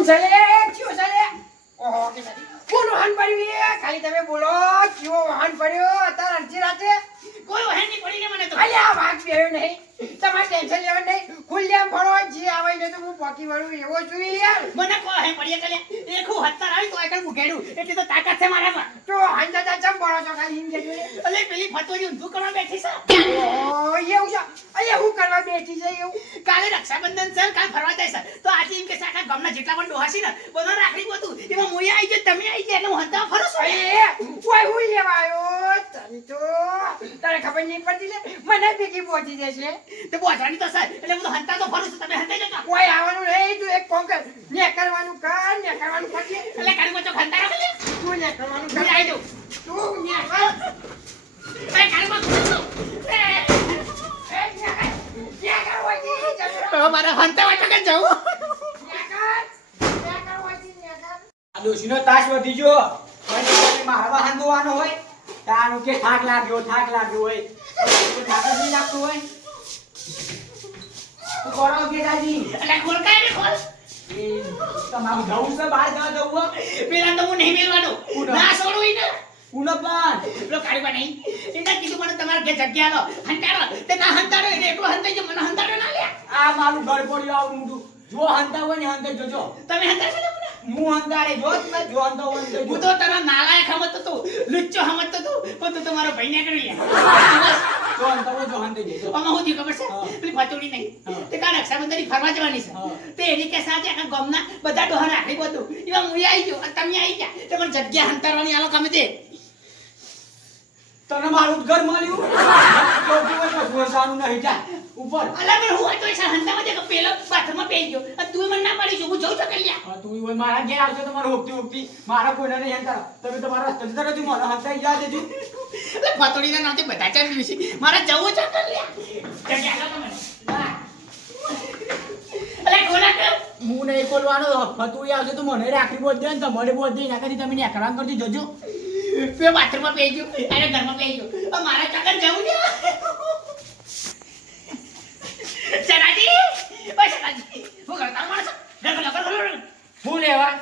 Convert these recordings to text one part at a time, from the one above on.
કોણ છે લે ક્યો છે લે ઓહો કે કોણ વાહન પડ્યું ખાલી તમે બોલો કયો વાહન પડ્યો અત્યારે અડધી રાતે કોઈ વાહન નહીં પડી ને મને તો અલ્યા વાગ બેહ્યો નહીં તમારે ટેન્શન લેવાનું નહીં ખુલ્લેમ ફરો જે આવે ને તો હું પોકી વળું એવો છું યાર મને કોઈ વાહન પડી કલે એકું હત્તર આવી તો એકલ મુકેડું એટલે તો તાકાત છે મારામાં તો હંજા ચમ પડો છો ખાલી હિમ કે અલે પેલી ફતોજી ઊંધું કરવા બેઠી છે ઓ એવું છે અલ્યા હું કરવા બેઠી છે એવું કાલે રક્ષાબંધન છે કાલ ફરવા જાય છે તો આજે એમ કે સાકા ગામના જેટલા પણ ડોહાસી ને બધા રાખડી ગોતું એમાં મોયા આવી જાય તમે આવી જાય એટલે હું હંતા ફરો છું ઓય હું લેવા આવ્યો તને તો તારે ખબર નહીં પડતી લે મને ભેગી પહોંચી જશે તે બોજાની તો સર એટલે હું તો હંતા તો ફરું છું તમે હંતા જતા કોઈ આવવાનું નહીં તું એક કોમ કર ને કરવાનું કરજે એટલે કાઢી તો ખંતા રાખે તું ને કરવાનું હું આવી જાઉં તું ને કર એ કાઢી મારા હંતા વાટો કે જાઉં દોશીનો તાસ વધી ગયો મને મારવા હાંદવાનો હોય તારું કે થાક લાગ્યો હોય થાક જ નહીં લાગતું હોય તું કરો કે દાદી એટલે ખોલ કાય ને ખોલ તમારું જવું છે બહાર જવા જવું પેલા તો હું નહીં મેલવાનો ના છોડું ઈને પૂનપન પેલો કાઢવા નહીં એને કીધું મને તમારે ઘેર જગ્યા લો હંતાડો તે ના હંતાડો એટલે એકલો હંતાઈ જો મને હંતાડો ના લે આ મારું ઘર પડ્યું આવું મોટું જો હંતા હોય ને હંતા જોજો તમે હંતાડો છો મને હું હંતાડે જો જો હંતા હોય ને હું તો તારા નાલાયક હમત તો લુચ્ચો હમત તો પણ તું તમારો ભાઈ ને કરી લે જો હંતા હોય જો હંતા જોજો આમાં હું ખબર છે પેલી ફતોડી નહીં તે કા રક્ષાબંધન ફરવા જવાની છે તે એની કે સાચે આખા ગામના બધા ડોહા રાખી બધું એમાં હું આવી ગયો અને તમે આવી ગયા તે મને જગ્યા હંતાડવાની આલો ગમે તે તને મારું ઘર મળ્યું તો તું સારું નહીં જા ઉપર અલા પણ હું તો એસા હંતામાં જે પેલો બાથરૂમમાં પેઈ ગયો અને તું મને ના પાડી જો હું જઉં તો કલ્યા તું હોય મારા ઘેર આવજો તો મારું હોકતી મારા કોઈને નહીં હંતા તમે તમારા રસ્તે જતા રહેજો મને હંતાઈ જા દેજો એટલે ફતોડીના નામથી બધા ચાલી છે મારે જવું છે કલ્યા જગ્યા આલો તમને અલે ખોલા કર હું નહીં ખોલવાનો ફતુઈ આવશે તો મને રાખડી બોધ દે ને તમારે બોધ દે ના કરી તમે ને એકરામ કરતી જજો પેલો બાથરૂમમાં પેઈ ગયો અને ઘરમાં પેઈ ગયો મારા ચાકર જવું છે સરાજી ઓય સરાજી હું કરતા માણસ ઘર ખોલો હું લેવા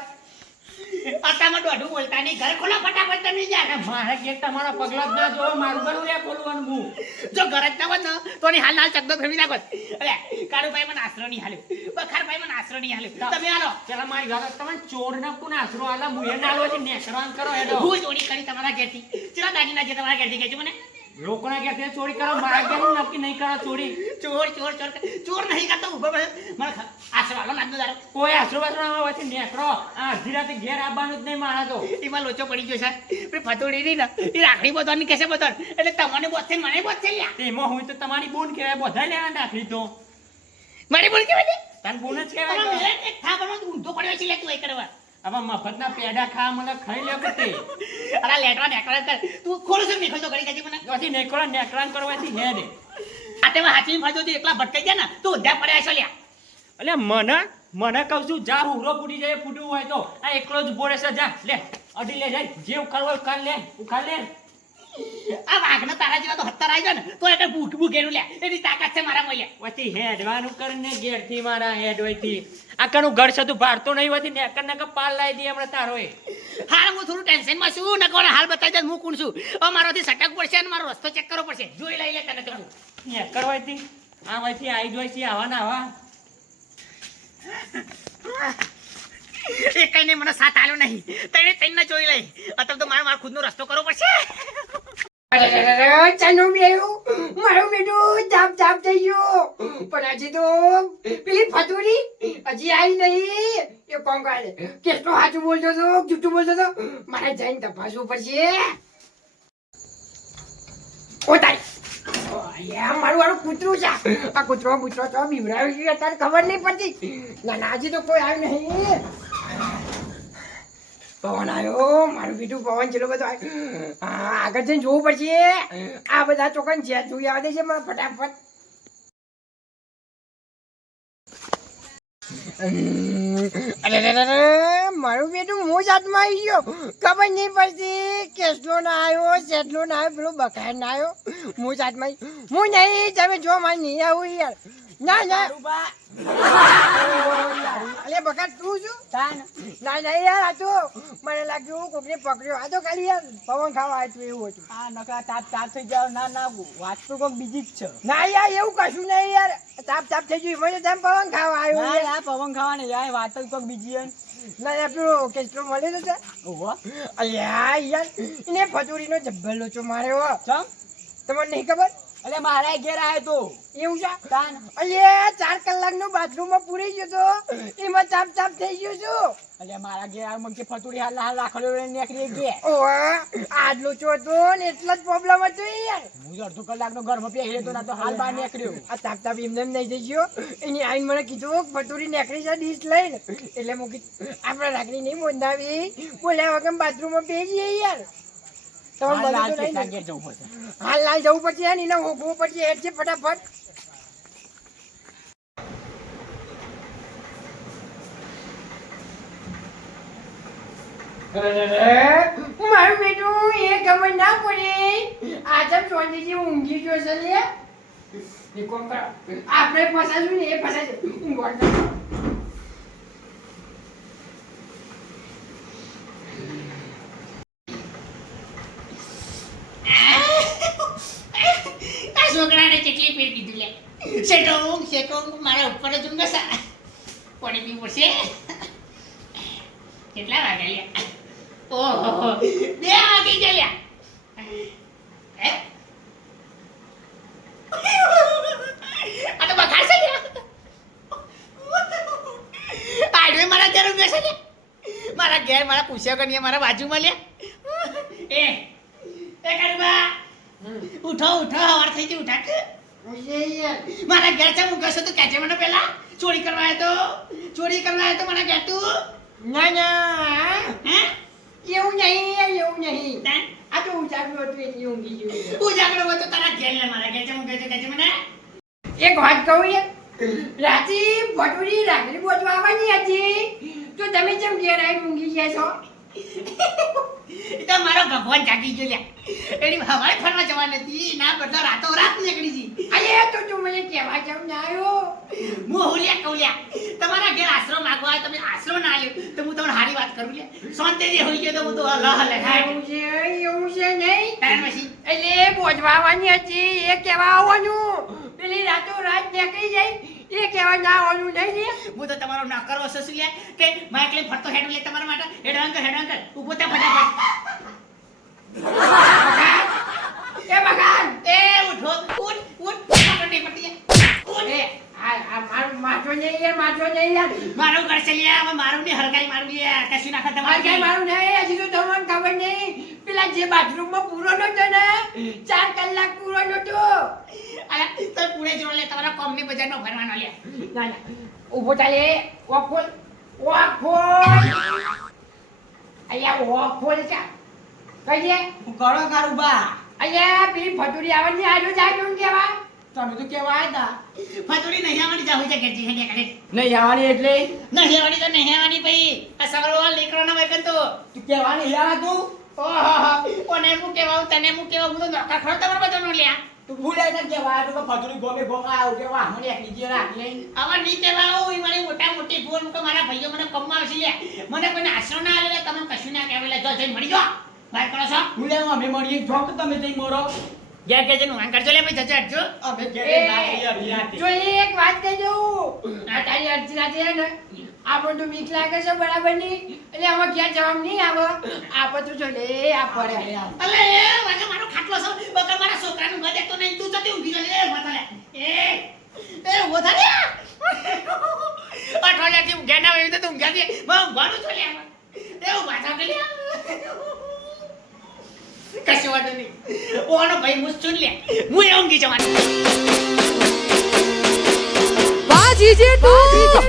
આટામાં દોઢું બોલતા નહીં ઘર ખોલો ફટાફટ તમે યાર મારા ઘેર તમારા પગલા જ ના જો મારું ઘર લે ખોલવાનું હું જો ઘર જ ના હોત ને તો ની હાલ ચકદો ફેરવી નાખોત અરે કાળુભાઈ મને આશરો નહીં હાલ્યો બખારભાઈ મને આશરો નહીં હાલ્યો તમે હાલો પેલા મારી ઘર તમે ચોર ના કોણ આશરો આલા મુએ નાલો છે નેકરાન કરો હેડો હું ચોરી કરી તમારા ઘેરથી ચલા દાગીના જે તમારા ઘેરથી કહેજો મને લોકોના ઘેરથી ચોરી કરો મારા ઘેરનું નક્કી નહીં કરો ચોરી ચોર નહીં કરતો ઉભો મને આશરો હાલો નાખજો દારો કોઈ આશરો બાશરો ના હોય નેકરો આ અડધી રાતે ઘેર આવવાનું જ નહીં મારા તો એમાં લોચો પડી ગયો છે પેલી ફતોડી રહી ને એ રાખડી બોધવાની કહેશે બોધન એટલે તમને બોધશે મને બોધશે લ્યા એમાં હું તો તમારી બોન કહેવાય બધા લેવા રાખડી તો મારી બોલ કેવાય તને બોન જ કહેવાય એક થા બનો ઊંધો પડ્યો છે લે તું એ કરવા હવે મફતના પેડા ખા મને ખાઈ લે કતે અરે લેટવા નેકળા કર તું ખોલ છે મેખલ તો કરી કહેજે મને પછી નેકળા નેકળાન કરવાથી હેડે આતેમાં હાચી ફાજો એકલા ભટકાઈ ગયા ને તું ઉધ્યા પડ્યા છો લ્યા એટલે મને કહું છું જા હુરો ફૂટી જાય ફૂટવું હોય તો આ એકલો જ બોરે છે જા લે અડી લે જાય જે ઉખાડવો ઉખાડ લે ઉખાડ લે આ વાઘના તારા જેવા તો હત્તર આવી જાય ને તો એટલે ભૂખ ગેરું લે એની તાકાત છે મારા મોલે વતી હેડવાનું કરીને ઘેરથી મારા હેડ હોયથી આકાનું ઘર છે તું ભારતો નહીં હોતી ને એકર નક પાલ લાવી દે હમણાં તારો એ હાલ હું થોડું ટેન્શનમાં છું ન કોણ હાલ બતાવી દે હું કોણ છું હવે મારોથી સટક પડશે અને મારો રસ્તો ચેક કરવો પડશે જોઈ લઈ લે તને તો હું એકર હોયથી આ હોયથી આવી જોઈ છે આવા ના આવા એ કઈ નહીં મને સાથ આલ્યો નહીં તને જોઈ લઈ અત્યારે તો મારો ખુદનો રસ્તો કરવો પડશે ચાનું બેયું મારું બેટું જાપ થઈ ગયું પણ હજી તો પેલી ફતુરી હજી આવી નહીં એ કોણ કરે કેટલો સાચું બોલતો હતો જૂઠું બોલતો હતો મારે જઈને તપાસવું પડશે ઓ તારી મારું વાળું કૂતરું છે આ કૂતરો તો બીવડાવી ગયો તારે ખબર નહીં પડતી ના હજી તો કોઈ આવ્યું નહીં પવન આવ્યો મારું બીજું પવન ચેલો બધો આગળ જઈને જોવું પડશે આ બધા ચોકન છે જોઈ આવે છે ફટાફટ અરે મારું બેટું હું જાતમાં આવી ગયો ખબર નહીં પડતી કેટલો ના આવ્યો કેટલો ના આવ્યો પેલો બકાય ના આવ્યો હું જાતમાં હું નહીં તમે જો મારે નહીં આવું યાર ના ના કારુબા. અલે બકા તું શું તાન. ના ના યાર આ તો મને લાગ્યું કોકને પકડ્યો આ તો ખાલી યાર પવન ખાવા આવ્યું એવું હતું આ નકા તાપ થઈ જાવ ના ના વાત તો કોક બીજી જ છે. ના યાર એવું કશું નહીં યાર તાપ થઈ ગયું મને તેમ પવન ખાવા આવ્યો ના યાર. યાર પવન ખાવાની યાર વાત જ કોક બીજી હે. ના યાર પેલો કેસ્ટ્રો મળ્યો તો ઓહો. અલ્યા યાર એને ફતુરીનો જબ્બર લોચો માર્યો ચમ. તમને નહીં ખબર અલે મારા ઘેર આયો તો. એવું છે તાન. અલ્યા 4 કલાકનો બાથરૂમમાં પૂરી ગયો તો એમાં તાપ થઈ ગયો છું. અલે મારા ઘેર આયો મગ ફતુડી હાલ હાલ રાખડ્યો લઈને નીકળી ગયે. ઓવા આજ લોચો હતો ને એટલા જ પ્રોબ્લેમ હતો યાર. હું અડધો કલાકનો ઘરમાં પહેરી તો ના તો હાલ બહાર નીકળ્યો. આ તાપ એમને એમ નહીં જઈ ગયો એની આઈને મને કીધું ફટોરી નીકળી છે ડીશ લઈને એટલે હું કીધું આપણે રાખડી નહીં બંધાવી બોલ્યા વગર બાથરૂમમાં બેસીએ યાર હાલ લાલ તમને પેટના ઘેર જવું પડશે. હાલ લાલ જવું પડશે ને એને હોગવું પડશે હેડ છે ફટાફટ. મારું બેટું એ ખબર ના પડે આજે ચોંધીજી ઊંઘી ગયો છે લે એ કોમ કરો આપણે ફસાશું ને એ ફસાશે ઊંઘવા દે. આ છોકરાને કેટલી ફેર કીધું લે શેટોંગ મારા ઉપર જ ઊંઘસા પાણી પીવું પડશે. કેટલા વાગ્યા લ્યા? ઓહો 2 વાગી ગયા લ્યા. હે? આ તો બખાર છે લ્યા. આડવે મારા ઘેર ઊંઘે છે લ્યા. મારા ઘેર મારા પૂછ્યા કરીએ મારા બાજુમાં લ્યા. એ કારુબા ઉઠો હવાર થઈ ગઈ ઉઠા કે મારા ઘેર છે હું કહેશો તો કહેજે મને પેલા ચોરી કરવા આવ્યો તો મને કહે તું. ના ના હે એવું નહીં તાન? આ તો ઉજાગરો હતું એટલે ઊંઘી ગયું. ઉજાગરો હોય તો તારા ઘેર લે મારા ઘેર છે હું કહેજે મને. એક વાત કહું યાર રાતે ભટુરી રાખડી બોચવા આવવાની હતી તો તમે કેમ ઘેર આવીને ઊંઘી ગયા છો? એ તો મારો ભગવાન જાગી ગયો લ્યા. એની હવારે ફરવા જવાની હતી ના બદલો રાતો રાત નીકળી જી. અરે તો તું મને કહેવા કેમ ના આવ્યો? હું હુલ્યા કૌલ્યા તમારા ઘેર આશરો માંગવા આવે તમે આશરો ના આલ્યો તો હું તમને હારી વાત કરું લ્યા. શાંતિથી હોઈ ગયો તો હું તો લહ લખાય એવું છે નહીં તાર પછી એટલે બોચવા આવવાની હતી એ કહેવા આવવાનું પેલી રાતો રાત નીકળી જાય એ કહેવા ના આવવાનું નહીં ને. હું તો તમારો નકર વસો છું લ્યા કે માઇક લઈને ફરતો હેડ લે તમારા માટે હેડ અંકલ ઊભો થા ફટાફટ. એ મકાન એ ઉઠો ઉઠ પટી ઉઠ. એ આ માથો નહીં યાર મારું ઘર છે લ્યા હવે મારું ને હરકાઈ મારું લ્યા કશું ના ખાતા મારે કઈ મારું નહીં હજી તો તમને ખબર નહીં પેલા જે બાથરૂમમાં પૂરો નતો ને 4 કલાક પૂરો નતો. અલા તો પૂરે જોડે લે તમારા કોમની બજારમાં ભરવાનો લ્યા. ના ઊભો ચાલે વોક ફોલ અહીંયા વોક ફોલ છે કઈ દે હું કરો કારુબા. અહીંયા પેલી ફટુરી આવવાની આજો જાય કેમ કેવા તમે તો કેવા આયા ફતુરી નહીં આવવાની જાવ છે કે જી કરે નહીં આવવાની એટલે નહીં આવવાની તો નહીં આવવાની ભાઈ આ સવારવાળ નીકળવાનો વેકન તો તું કેવાની યાર તું. ઓહો કોને હું કેવા તને હું કેવા હું તો નોકર ખરો તમારો બધાનો લ્યા. તું ભૂલાય ને કેવા તું ફતુડી ગોમે ગોમા આવ કેવા મને એકલી જે રાખી લઈને. આવા નહીં કેવા આવું એ મારી મોટી ભૂલ મૂકો મારા ભાઈઓ મને કમમાં આવશે લ્યા. મને કોઈને આશરો ના આલે તમને કશું ના કહેવાય જો જઈ મળી જાઓ વાત કરો છો. ભૂલાય અમે મળીએ જોક તમે જઈ મરો. ઘેર કે જેનું વાંકર જો લે ભાઈ જજે હટજો. અમે ઘેરે ના યાર યાર. જો એક વાત કહી દઉં આ તારી અર્ચના છે ને આપણને તો બીક લાગે છે બરાબર ની એટલે આમાં ક્યાં જવાબ નહીં આવે આપો તું જો લે આ પડે અલે એ વાગે મારો ખાટલો છો બકર મારા છોકરાનું ઘર દેખતો નહીં તું જતી ઊંઘી જા લે માતા લે એ ઉભો થા લે અઠવાડિયાથી ઊંઘ્યા ના હોય તો તું ઊંઘ્યા દે હું ઊંઘવાનું છો લે એ ઉભા થા કે લે કશું વાંધો નહીં ઓનો ભાઈ મુસ ચૂન લે હું એ ઊંઘી જવાનું વાહ જીજે તું